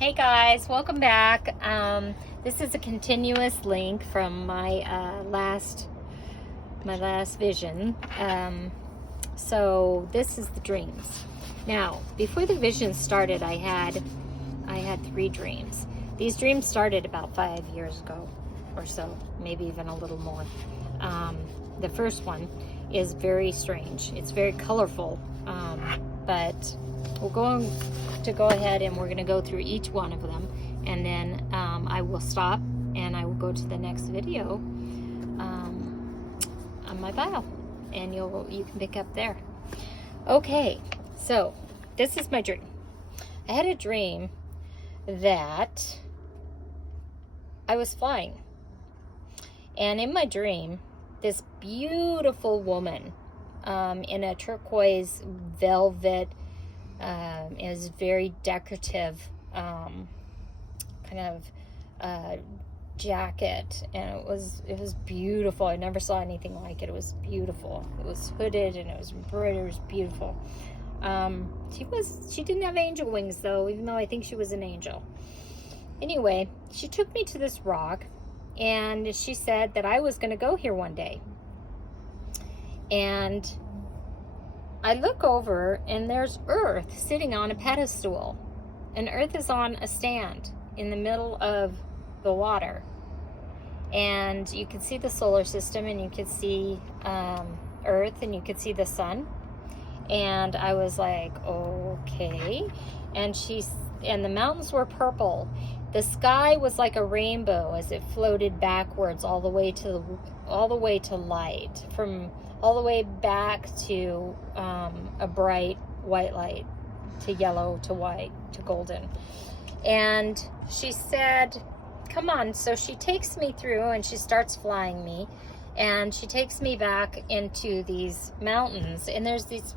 Hey guys, welcome back. This is a continuous link from my last vision. So this is the dreams. Now, before the vision started, I had 3 dreams. These dreams started about 5 years ago or so, maybe even a little more. The first one is very strange. It's very colorful, but we're going to go ahead and we're going to go through each one of them, and then I will stop and I will go to the next video on my bio, and you can pick up there. Okay, so this is my dream. I had a dream that I was flying, and in my dream, this beautiful woman in a turquoise velvet, is very decorative kind of jacket, and it was beautiful. I never saw anything like it. It was beautiful. It was hooded and it was embroidered. It was beautiful. She didn't have angel wings though, even though I think she was an angel. Anyway, she took me to this rock, and she said that I was going to go here one day. And I look over, and there's Earth sitting on a pedestal. And Earth is on a stand in the middle of the water. And you can see the solar system, and you can see Earth, and you can see the sun. And I was like, okay. And the mountains were purple. The sky was like a rainbow as it floated backwards all the way to light, from all the way back to a bright white light, to yellow, to white, to golden. And she said, come on. So she takes me through, and she starts flying me, and she takes me back into these mountains, and there's these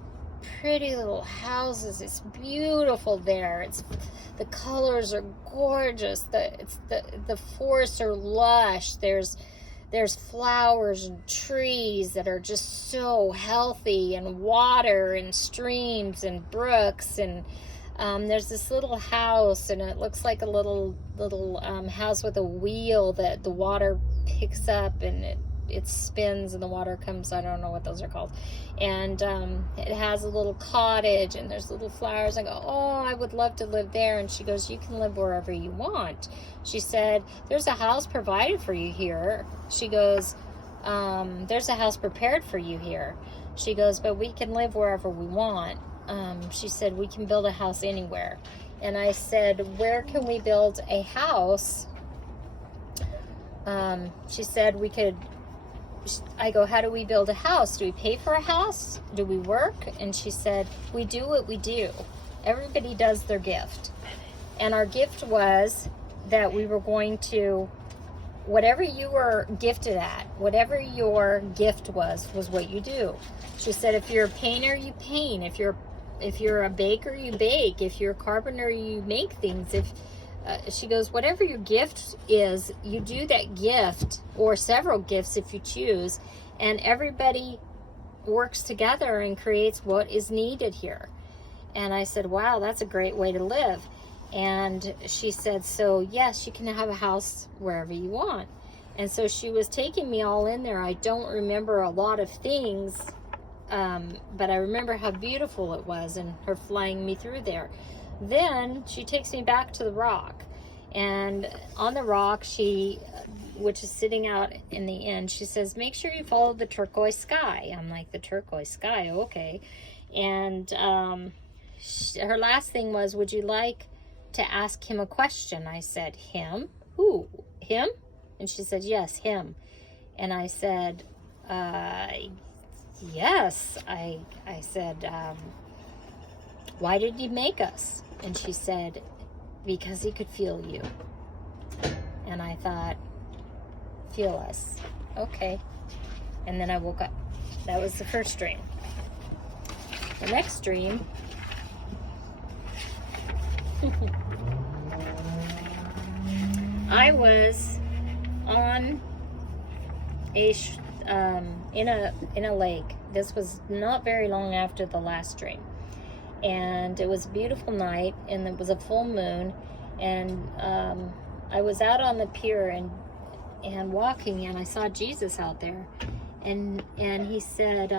pretty little houses. It's beautiful there. The colors are gorgeous. The forests are lush. There's flowers and trees that are just so healthy, and water and streams and brooks, and there's this little house, and it looks like a little house with a wheel that the water picks up, and it spins and the water comes. I don't know what those are called. And it has a little cottage, and there's little flowers. I go, oh, I would love to live there. And she goes, you can live wherever you want. She said, there's a house provided for you here. She goes, there's a house prepared for you here. She goes, but we can live wherever we want. She said, we can build a house anywhere. And I said, where can we build a house? She said we could. I go, how do we build a house? Do we pay for a house? Do we work? And she said, we do what we do. Everybody does their gift. And our gift was that we were going to, whatever you were gifted at, whatever your gift was what you do. She said, if you're a painter, you paint. If you're a baker, you bake. If you're a carpenter, you make things. She goes, whatever your gift is, you do that gift, or several gifts if you choose, and everybody works together and creates what is needed here. And I said, wow, that's a great way to live. And she said, so yes, you can have a house wherever you want. And so she was taking me all in there. I don't remember a lot of things, but I remember how beautiful it was, and her flying me through there. Then she takes me back to the rock, and on the rock, which is sitting out in the end, she says, make sure you follow the turquoise sky. I'm like, the turquoise sky, okay. And her last thing was, would you like to ask him a question? I said, him? Who? Him? And she said, yes, him. And I said, yes. I said, why did he make us? And she said, because he could feel you. And I thought, feel us. Okay. And then I woke up. That was the first dream. The next dream, I was on in a lake. This was not very long after the last dream. And it was a beautiful night, and it was a full moon, And I was out on the pier and walking, and I saw Jesus out there, and he said,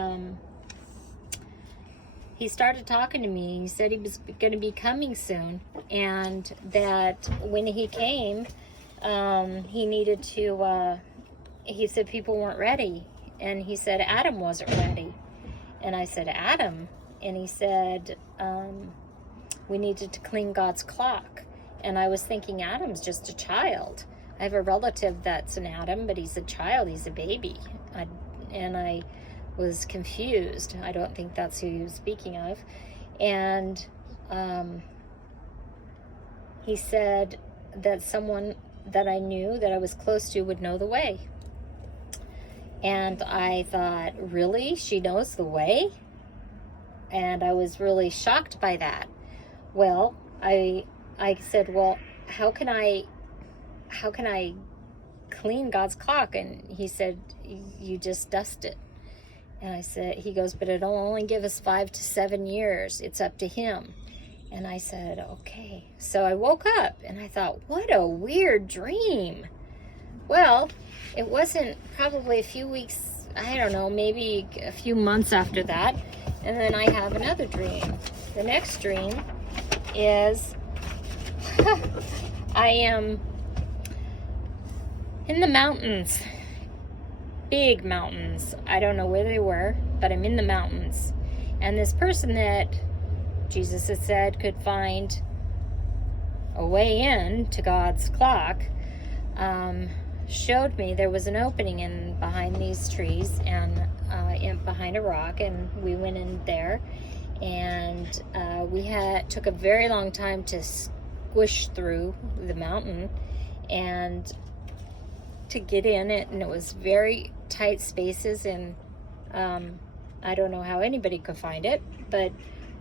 he started talking to me. He said he was going to be coming soon, and that when he came, he needed to, he said people weren't ready, and he said Adam wasn't ready. And I said, Adam? And he said, we needed to clean God's clock. And I was thinking, Adam's just a child. I have a relative that's an Adam, but he's a child, he's a baby. And I was confused. I don't think that's who he was speaking of. And he said that someone that I knew, that I was close to, would know the way. And I thought, really? She knows the way? And I was really shocked by that. Well, I said, well, how can I clean God's clock? And he said, you just dust it. And I said, he goes, but it'll only give us 5 to 7 years. It's up to him. And I said, okay. So I woke up and I thought, what a weird dream. Well, it wasn't probably a few weeks, I don't know, maybe a few months after that. And then I have another dream. The next dream is I am in the mountains, big mountains. I don't know where they were, but I'm in the mountains. And this person that Jesus had said could find a way in to God's clock showed me there was an opening in behind these trees and behind a rock, and we went in there, and took a very long time to squish through the mountain and to get in it, and it was very tight spaces, and I don't know how anybody could find it, but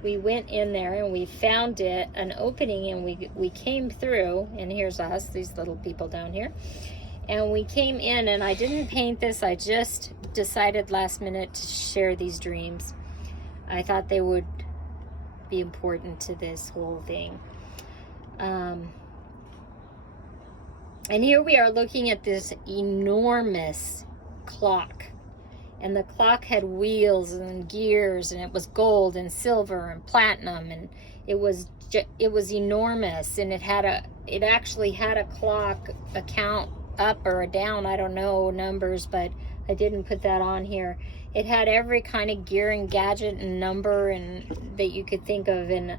we went in there and we found it, an opening, and we came through, and here's us, these little people down here, and we came in, and I didn't paint this, I just decided last minute to share these dreams. I thought they would be important to this whole thing. And here we are looking at this enormous clock, and the clock had wheels and gears, and it was gold and silver and platinum, and it was enormous, and it actually had a clock, a count up or a down, I don't know numbers, but I didn't put that on here. It had every kind of gear and gadget and number and that you could think of, and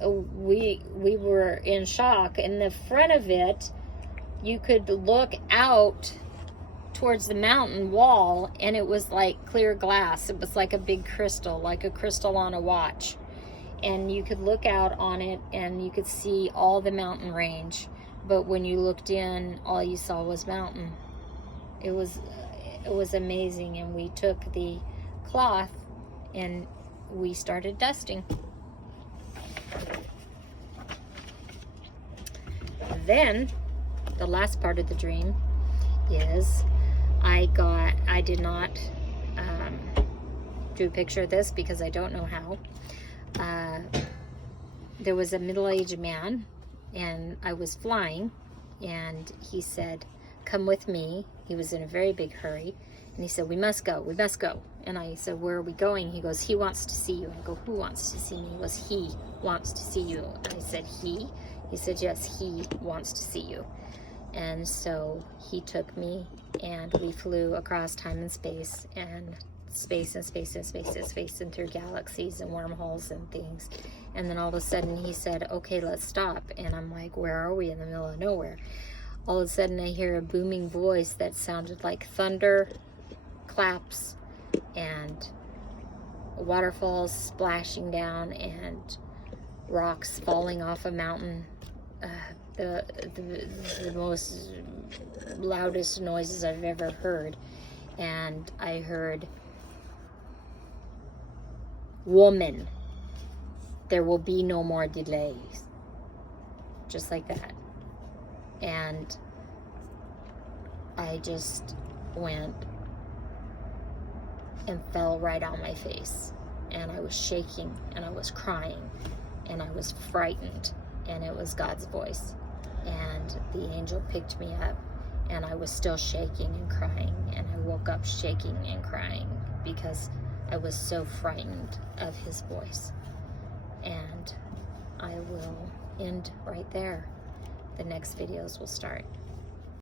we were in shock. In the front of it, you could look out towards the mountain wall, and it was like clear glass. It was like a big crystal, like a crystal on a watch, and you could look out on it and you could see all the mountain range, but when you looked in, all you saw was mountain. It was amazing. And we took the cloth and we started dusting. Then the last part of the dream is I did not do a picture of this because I don't know how. There was a middle-aged man, and I was flying, and he said, come with me. He was in a very big hurry, and he said, we must go. And I said, where are we going? He goes, he wants to see you. I go, who wants to see me? He goes, he wants to see you. I said, he? He said, yes, he wants to see you. And so he took me, and we flew across time and space, and space and through galaxies and wormholes and things. And then all of a sudden he said, okay, let's stop. And I'm like, where are we? In the middle of nowhere. All of a sudden I hear a booming voice that sounded like thunder, claps, and waterfalls splashing down, and rocks falling off a mountain. The most loudest noises I've ever heard. And I heard, woman, there will be no more delays. Just like that. And I just went and fell right on my face. And I was shaking, and I was crying, and I was frightened. and it was God's voice. And the angel picked me up, and I was still shaking and crying, and I woke up shaking and crying because I was so frightened of his voice. And I will end right there. The next videos will start.